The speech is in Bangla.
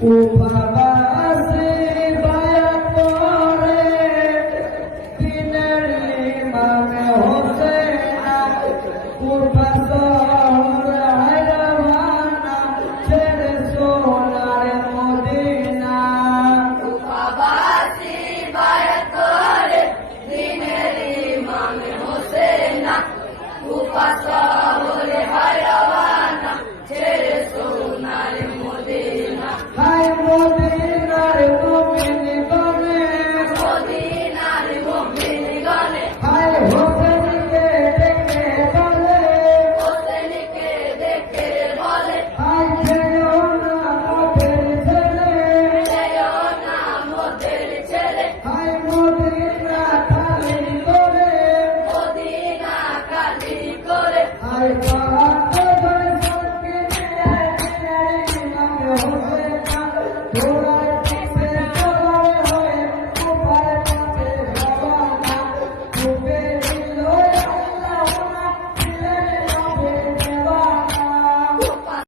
উপবাসে বায়াত করে দিনের ইমাম হোসেন কুফা শহর হায়রানা ছেড়ে সোনার মদিনা। উপবাসী বায়াত করে দিনের ইমাম হোসেন কুফা শহর হায়রানা ছেড়ে সোনার মদিনা। হায় মদিনার মুমিন গণে, মদিনার মুমিন গণে হায় হোসেনকে দেখে বলে, হোসেনকে দেখে বলে, হায় যেও না মোদের ছেলে, যেও না মোদের ছেলে, হায় মদিনা খালি করে, মদিনা খালি করে। হায় বাহাদুর সঙ্গে নিয়ে দিনের ইমাম হোসেন